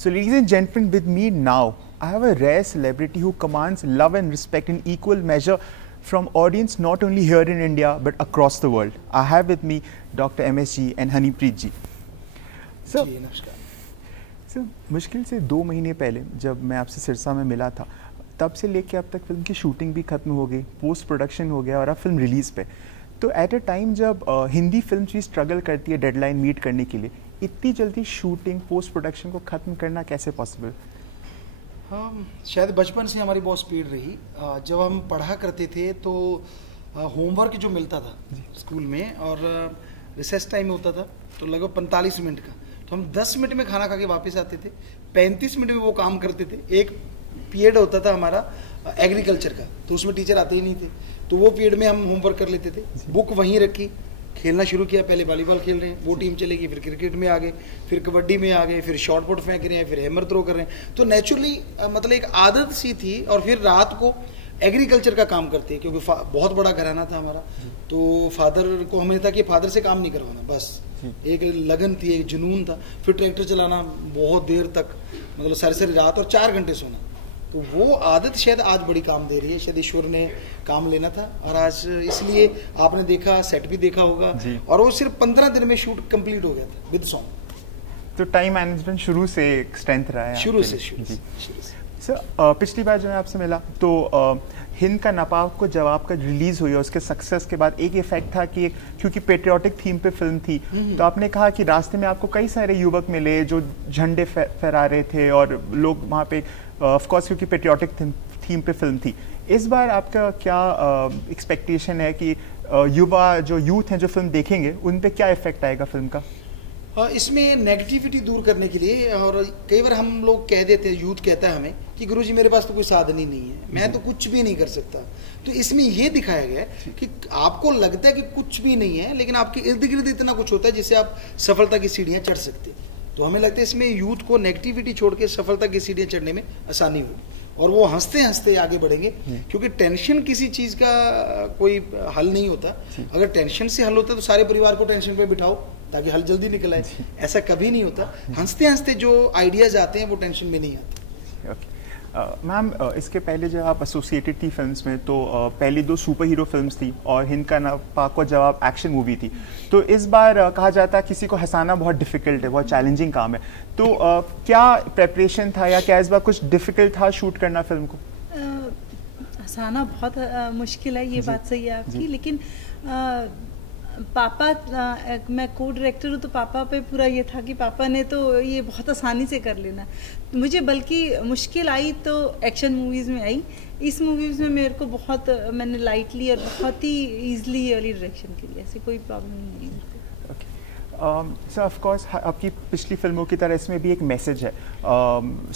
So ladies and gentlemen, with me now, I have a rare celebrity who commands love and respect in equal measure from audience not only here in India but across the world. I have with me Dr. MSG and Hanipreet ji. So, मुश्किल से 2 महीने पहले जब मैं आपसे सिरसा में मिला था, तब से लेके अब तक फिल्म की शूटिंग भी खत्म हो गई, पोस्ट प्रोडक्शन हो गया और अब फिल्म रिलीज़ पे। तो एट अ टाइम जब हिंदी फिल्म भी स्ट्रगल करती है डेडलाइन मीट करने के लिए, इतनी जल्दी शूटिंग पोस्ट प्रोडक्शन को ख़त्म करना कैसे पॉसिबल? हाँ, शायद बचपन से हमारी बहुत स्पीड रही। जब हम पढ़ा करते थे तो होमवर्क जो मिलता था स्कूल में और रिसेस टाइम होता था तो लगभग 45 मिनट का, तो हम 10 मिनट में खाना खा के वापस आते थे, 35 मिनट में वो काम करते थे। एक पीरियड होता था हमारा एग्रीकल्चर का, तो उसमें टीचर आते ही नहीं थे, तो वो पीरियड में हम होमवर्क कर लेते थे। बुक वहीं रखी, खेलना शुरू किया। पहले वॉलीबॉल खेल रहे हैं, वो टीम चलेगी, फिर क्रिकेट में आ गए, फिर कबड्डी में आ गए, फिर शॉर्ट पुट फेंक रहे हैं, फिर हैमर थ्रो कर रहे हैं। तो नेचुरली मतलब एक आदत सी थी। और फिर रात को एग्रीकल्चर का काम करते हैं, क्योंकि बहुत बड़ा घराना था हमारा, तो फादर को हमें था कि फादर से काम नहीं करवाना, बस एक लगन थी, एक जुनून था। फिर ट्रैक्टर चलाना बहुत देर तक, मतलब सारी सारी रात, और 4 घंटे सोना। तो वो आदत शायद आज बड़ी काम दे रही है। शायद ईश्वर ने काम लेना था और आज इसलिए आपने देखा, सेट भी देखा होगा, और वो सिर्फ 15 दिन में शूट कंप्लीट हो गया था विद सॉन्ग। तो टाइम मैनेजमेंट शुरू से स्ट्रेंथ रहा है शुरू से। सर, पिछली बार जो मैं आपसे मिला तो हिंद का नपाक को जवाब का रिलीज हुई और उसके सक्सेस के बाद एक इफेक्ट था कि क्योंकि पेट्रियाटिक थीम पे फिल्म थी, तो आपने कहा कि रास्ते में आपको कई सारे युवक मिले जो झंडे फहरा रहे थे और लोग वहाँ पे ऑफ कोर्स क्योंकि पेट्रियाटिक थीम पे फिल्म थी। इस बार आपका क्या एक्सपेक्टेशन है कि युवा जो यूथ हैं जो फिल्म देखेंगे उन पे क्या इफेक्ट आएगा फिल्म का? इसमें नेगेटिविटी दूर करने के लिए, और कई बार हम लोग कह देते हैं, यूथ कहता है हमें कि गुरुजी मेरे पास तो कोई साधन ही नहीं है, मैं तो कुछ भी नहीं कर सकता। तो इसमें ये दिखाया गया है कि आपको लगता है कि कुछ भी नहीं है, लेकिन आपके इर्द गिर्द इतना कुछ होता है जिससे आप सफलता की सीढ़ियाँ चढ़ सकते हैं। तो हमें लगता है इसमें यूथ को नेगेटिविटी छोड़ के सफलता की सीढ़ियाँ चढ़ने में आसानी हो, और वो हंसते हंसते आगे बढ़ेंगे। क्योंकि टेंशन किसी चीज़ का कोई हल नहीं होता। अगर टेंशन से हल होता तो सारे परिवार को टेंशन पे बिठाओ ताकि हल जल्दी निकल आए। ऐसा कभी नहीं होता। हंसते हंसते जो आइडियाज आते हैं वो टेंशन में नहीं आते। मैम, इसके पहले जब आप एसोसिएटेड थी फिल्म्स में, तो पहली 2 सुपर हीरो फिल्म्स थी और हिंद का नपाक का जवाब एक्शन मूवी थी। तो इस बार कहा जाता है किसी को हंसाना बहुत डिफिकल्ट है, बहुत चैलेंजिंग काम है। तो क्या प्रेपरेशन था या क्या इस बार कुछ डिफिकल्ट था शूट करना फिल्म को? हंसाना बहुत मुश्किल है, ये बात सही है आपकी, लेकिन पापा, मैं को डायरेक्टर हूँ, तो पापा पे पूरा ये था कि पापा ने तो ये बहुत आसानी से कर लेना। मुझे बल्कि मुश्किल आई तो एक्शन मूवीज़ में आई। इस मूवीज़ में मेरे को बहुत, मैंने लाइटली और बहुत ही ईजिली अर्ली डायरेक्शन के लिए, ऐसी कोई प्रॉब्लम नहीं है। सर, ऑफ कोर्स आपकी पिछली फिल्मों की तरह इसमें भी एक मैसेज है।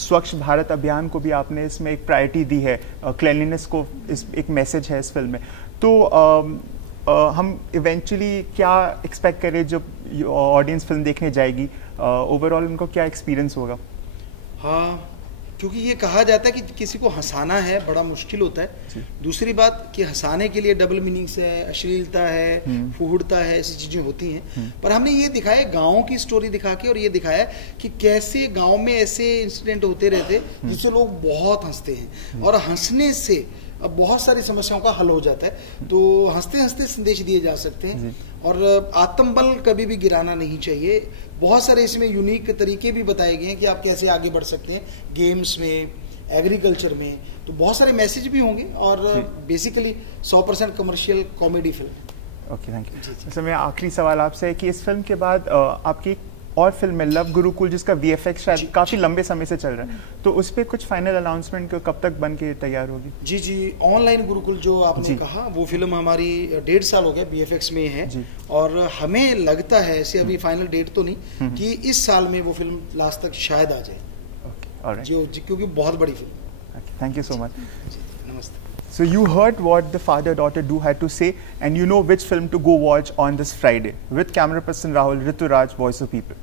स्वच्छ भारत अभियान को भी आपने इसमें एक प्रायोरिटी दी है, क्लीनलीनेस को एक मैसेज है इस फिल्म में। तो हम इवेंचुअली क्या एक्सपेक्ट करें जब ऑडियंस फिल्म देखने जाएगी? ओवरऑल उनको क्या एक्सपीरियंस होगा? हाँ, क्योंकि ये कहा जाता है कि किसी को हंसाना है बड़ा मुश्किल होता है। दूसरी बात कि हंसाने के लिए डबल मीनिंग्स है, अश्लीलता है, फुहड़ता है, ऐसी चीजें होती हैं। पर हमने ये दिखाया गाँव की स्टोरी दिखा के, और ये दिखाया कि कैसे गाँव में ऐसे इंसिडेंट होते रहते जिससे लोग बहुत हंसते हैं, और हंसने से अब बहुत सारी समस्याओं का हल हो जाता है। तो हंसते हंसते संदेश दिए जा सकते हैं, और आत्मबल कभी भी गिराना नहीं चाहिए। बहुत सारे इसमें यूनिक तरीके भी बताए गए हैं कि आप कैसे आगे बढ़ सकते हैं गेम्स में, एग्रीकल्चर में। तो बहुत सारे मैसेज भी होंगे, और basically 100% commercial comedy film. Okay, thank you. Sir, मेरा आखिरी सवाल आपसे है कि इस फिल्म के बाद आपकी और फिल्म है लव गुरुकुल, जिसका VFX शायद काफी लंबे समय से चल रहा है, तो उस पर कुछ फाइनल अनाउंसमेंट कब तक बन के तैयार होगी? जी, ऑनलाइन गुरुकुल जो आपने कहा, वो फिल्म हमारी 1.5 साल हो गया VFX में है, और हमें लगता है, ऐसे अभी फाइनल डेट तो नहीं, कि इस साल में वो फिल्म लास्ट तक शायद आ जाए। जो क्योंकि बहुत बड़ी film. Thank you so much. नमस्ते। So you heard what the father-daughter duo had to say, and you know which film to go watch on this Friday. With camera person Rahul, Rituraj, Voice of People.